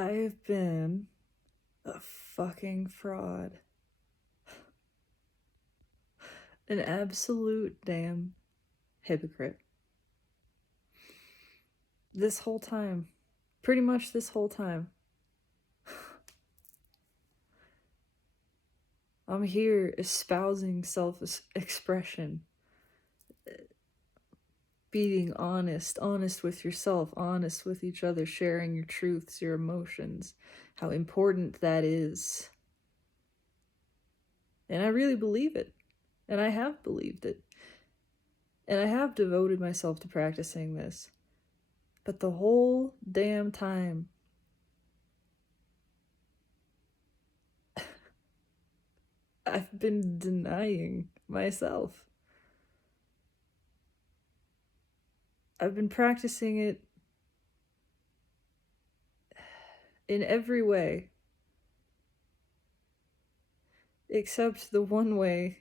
I've been a fucking fraud. An absolute damn hypocrite. This whole time. Pretty much this whole time. I'm here espousing self-expression. Being honest with yourself, honest with each other, sharing your truths, your emotions, how important that is. And I really believe it. And I have believed it. And I have devoted myself to practicing this. But the whole damn time, I've been denying myself. I've been practicing it in every way, except the one way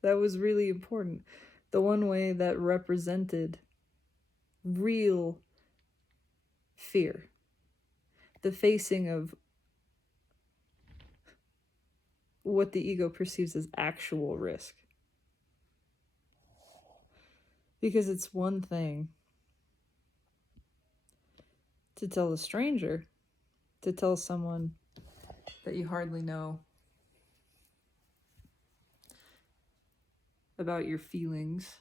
that was really important. The one way that represented real fear. The facing of what the ego perceives as actual risk. Because it's one thing to tell a stranger, to tell someone that you hardly know about your feelings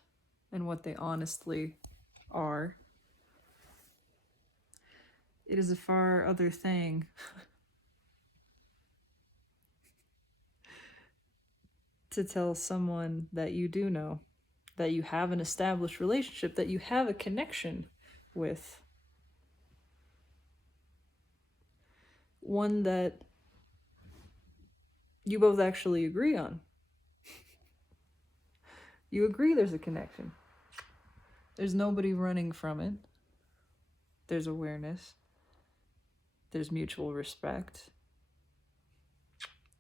and what they honestly are. It is a far other thing to tell someone that you do know, that you have an established relationship, that you have a connection with. One that you both actually agree on. You agree there's a connection. There's nobody running from it. There's awareness. There's mutual respect.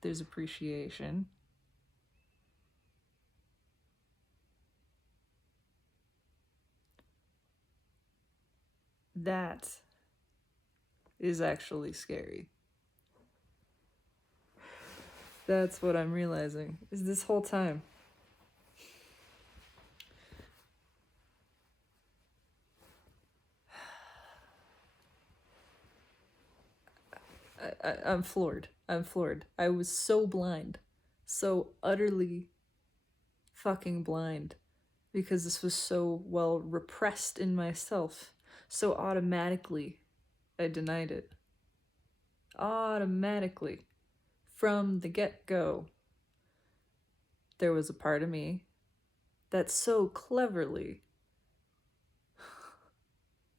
There's appreciation. That is actually scary. That's what I'm realizing, is this whole time. I'm floored. I'm floored. I was so blind. So utterly fucking blind. Because this was so well repressed in myself. So automatically, I denied it. Automatically. From the get-go. There was a part of me that so cleverly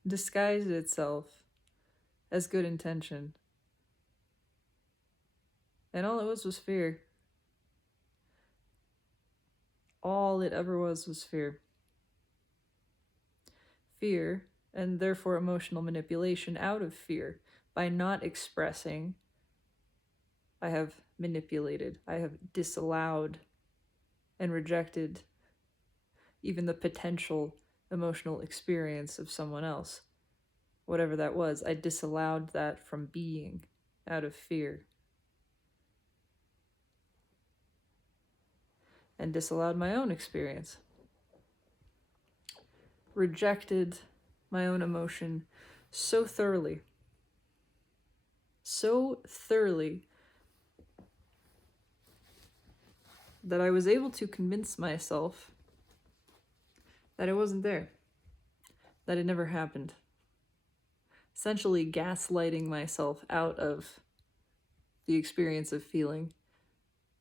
disguised itself as good intention. And all it was fear. All it ever was fear. Fear, and therefore emotional manipulation out of fear. By not expressing, I have manipulated, I have disallowed and rejected even the potential emotional experience of someone else. Whatever that was, I disallowed that from being out of fear. And disallowed my own experience. Rejected my own emotion so thoroughly that I was able to convince myself that it wasn't there, that it never happened. Essentially gaslighting myself out of the experience of feeling,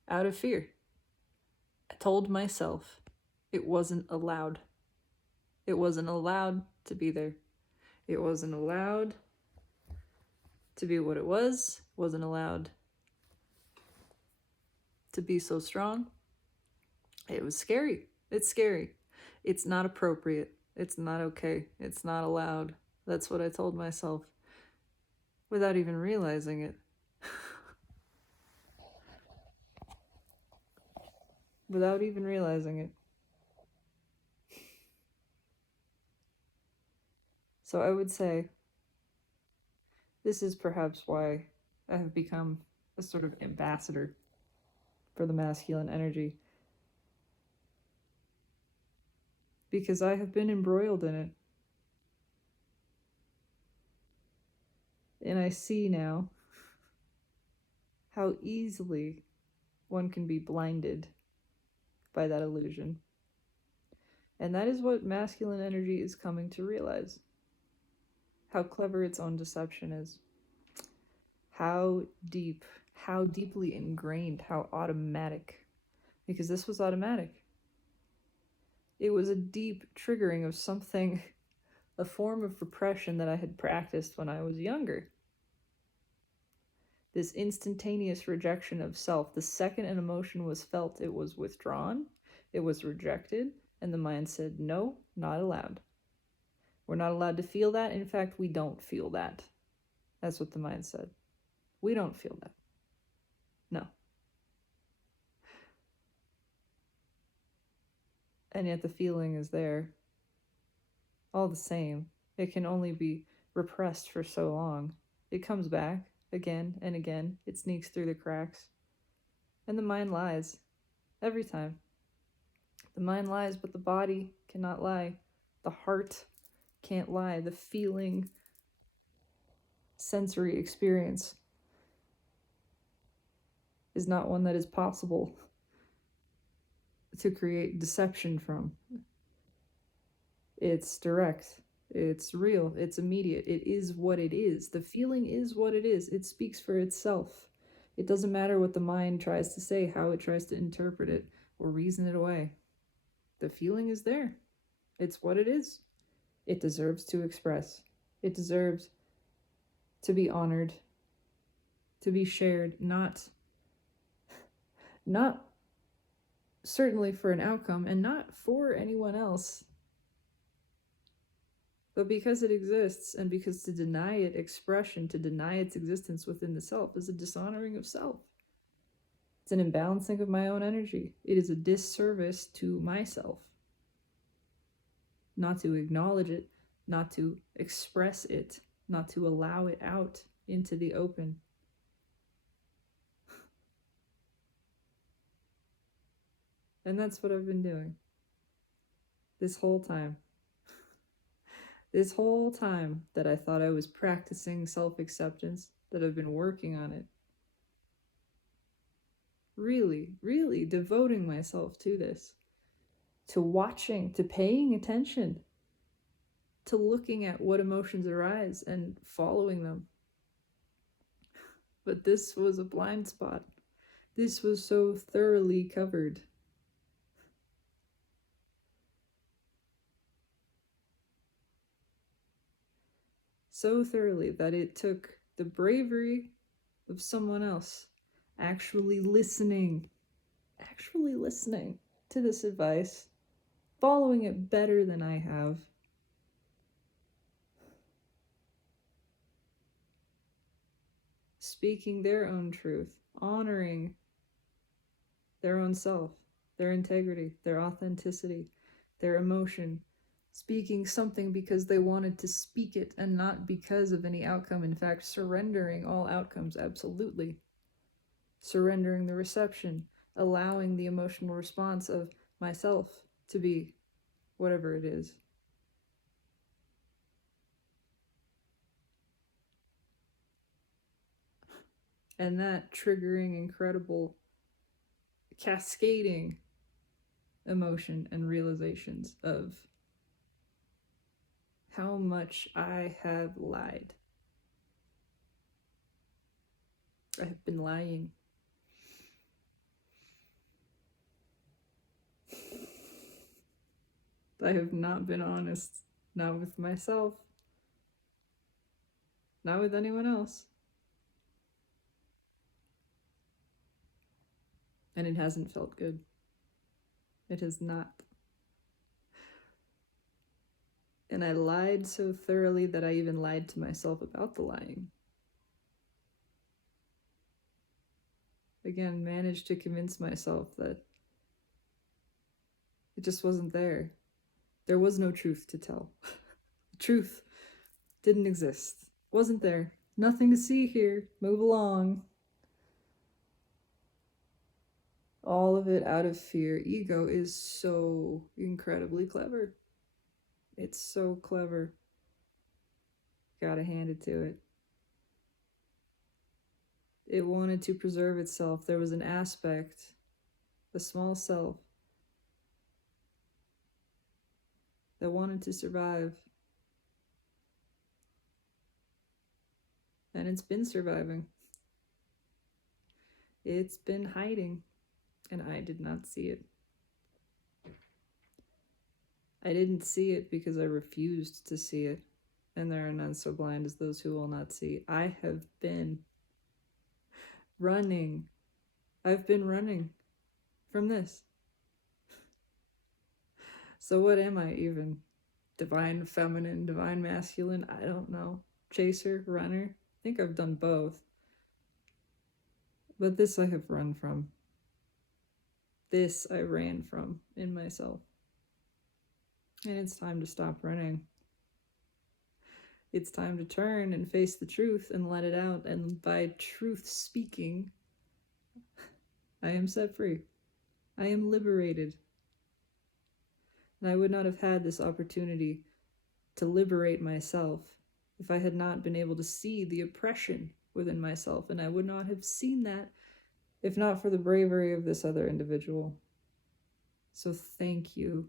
out of fear. I told myself it wasn't allowed. It wasn't allowed to be there. It wasn't allowed to be what it was. It wasn't allowed to be so strong. It was scary. It's scary. It's not appropriate. It's not okay. It's not allowed. That's what I told myself without even realizing it. Without even realizing it. So I would say This is perhaps why I have become a sort of ambassador for the masculine energy, because I have been embroiled in it. And I see now how easily one can be blinded by that illusion. And that is what masculine energy is coming to realize. How clever its own deception is. How deep, how deeply ingrained, how automatic. Because this was automatic. It was a deep triggering of something, a form of repression that I had practiced when I was younger. This instantaneous rejection of self. The second an emotion was felt, it was withdrawn, it was rejected, and the mind said, no, not allowed. We're not allowed to feel that. In fact, we don't feel that. That's what the mind said. We don't feel that. No. And yet the feeling is there. All the same, it can only be repressed for so long. It comes back again and again. It sneaks through the cracks. And the mind lies. Every time. The mind lies, but the body cannot lie. The heart can't lie. The feeling, sensory experience is not one that is possible to create deception from. It's direct, it's real, it's immediate, it is what it is. The feeling is what it is. It speaks for itself. It doesn't matter what the mind tries to say, how it tries to interpret it or reason it away. The feeling is there. It's what it is. It deserves to express. It deserves to be honored, to be shared, not certainly for an outcome and not for anyone else, but because it exists, and because to deny it expression, to deny its existence within the self, is a dishonoring of self. It's an imbalancing of my own energy. It is a disservice to myself. Not to acknowledge it, not to express it, not to allow it out into the open. And that's what I've been doing this whole time. This whole time that I thought I was practicing self-acceptance, that I've been working on it. Really, really devoting myself to this. To watching, to paying attention, to looking at what emotions arise and following them. But this was a blind spot. This was so thoroughly covered. So thoroughly that it took the bravery of someone else actually listening to this advice, following it better than I have. Speaking their own truth, honoring their own self, their integrity, their authenticity, their emotion, speaking something because they wanted to speak it and not because of any outcome. In fact, surrendering all outcomes, absolutely. Surrendering the reception, allowing the emotional response of myself to be whatever it is. And that triggering incredible, cascading emotion and realizations of how much I have lied. I have been lying. I have not been honest, not with myself, not with anyone else. And it hasn't felt good. It has not. And I lied so thoroughly that I even lied to myself about the lying. Again, managed to convince myself that it just wasn't there. There was no truth to tell. The truth didn't exist. Wasn't there. Nothing to see here. Move along. All of it out of fear. Ego is so incredibly clever. It's so clever. Gotta hand it to it. It wanted to preserve itself. There was an aspect, a small self, that wanted to survive. And it's been surviving. It's been hiding, and I did not see it. I didn't see it because I refused to see it, and there are none so blind as those who will not see. I have been running. I've been running from this. So what am I even? Divine feminine, divine masculine? I don't know. Chaser, runner? I think I've done both. But this I have run from. This I ran from in myself. And it's time to stop running. It's time to turn and face the truth and let it out. And by truth speaking, I am set free. I am liberated. And I would not have had this opportunity to liberate myself if I had not been able to see the oppression within myself. And I would not have seen that if not for the bravery of this other individual. So thank you.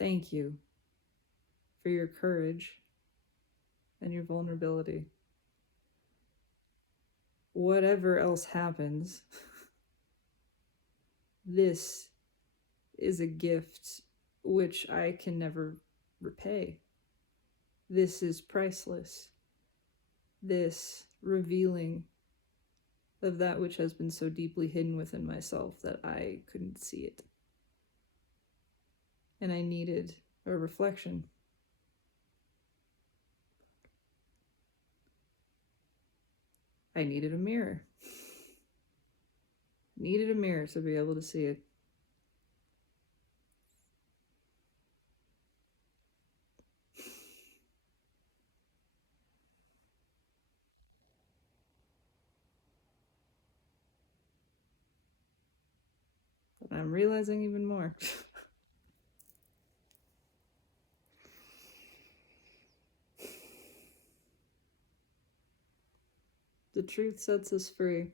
Thank you for your courage and your vulnerability. Whatever else happens, this is a gift which I can never repay. This is priceless. This revealing of that which has been so deeply hidden within myself that I couldn't see it. And I needed a reflection. I needed a mirror. Needed a mirror to be able to see it. And I'm realizing even more. The truth sets us free.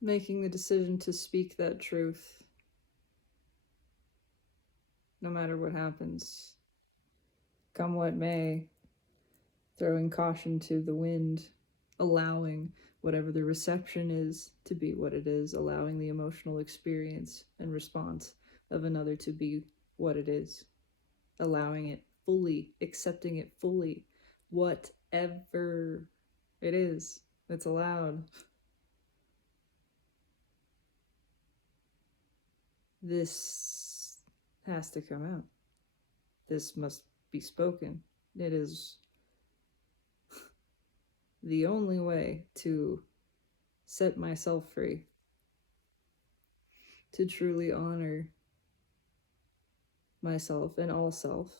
Making the decision to speak that truth, no matter what happens, come what may, throwing caution to the wind, allowing whatever the reception is to be what it is, allowing the emotional experience and response of another to be what it is, allowing it fully, accepting it fully, whatever it is that's allowed. This has to come out. This must be spoken. It is the only way to set myself free, to truly honor myself and all self.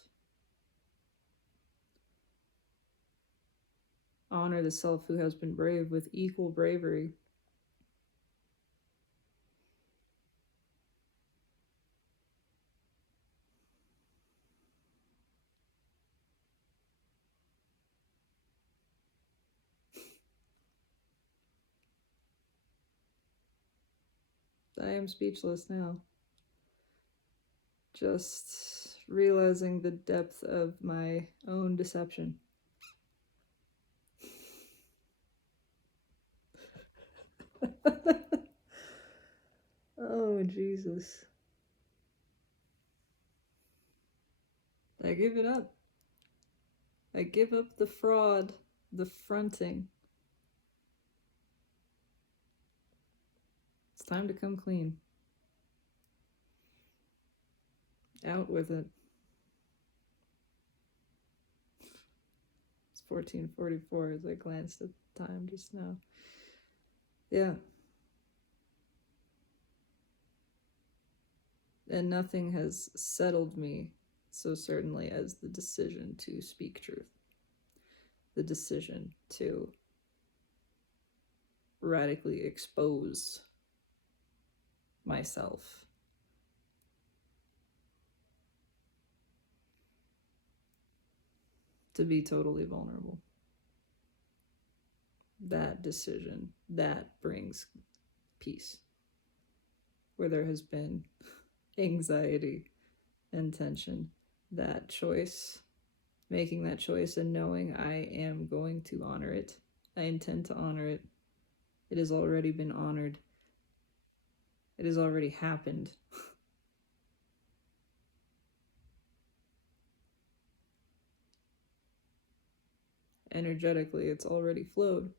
Honor the self who has been brave with equal bravery. I am speechless now. Just realizing the depth of my own deception. Oh, Jesus. I give it up. I give up the fraud, the fronting. It's time to come clean. Out with it. It's 14:44 as I glanced at the time just now. Yeah. And nothing has settled me so certainly as the decision to speak truth. the decision to radically expose myself. To be totally vulnerable. That decision, that brings peace. Where there has been anxiety and tension, that choice, making that choice and knowing I am going to honor it. I intend to honor it. It has already been honored. It has already happened. Energetically, it's already flowed.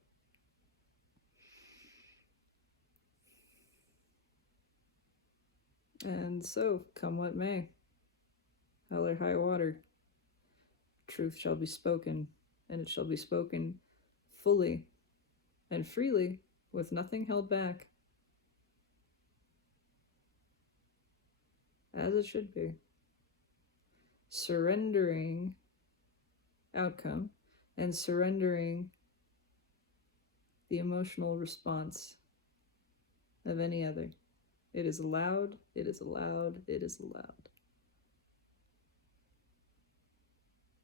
And so, come what may, hell or high water, truth shall be spoken, and it shall be spoken fully and freely, with nothing held back, as it should be. Surrendering outcome and surrendering the emotional response of any other. It is allowed, it is allowed, it is allowed.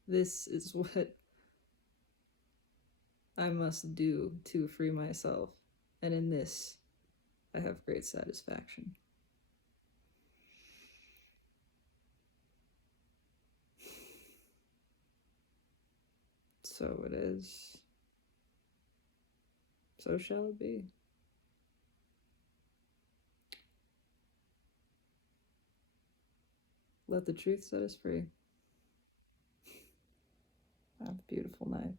This is what I must do to free myself, and in this, I have great satisfaction. So it is. So shall it be. Let the truth set us free. Have a beautiful night.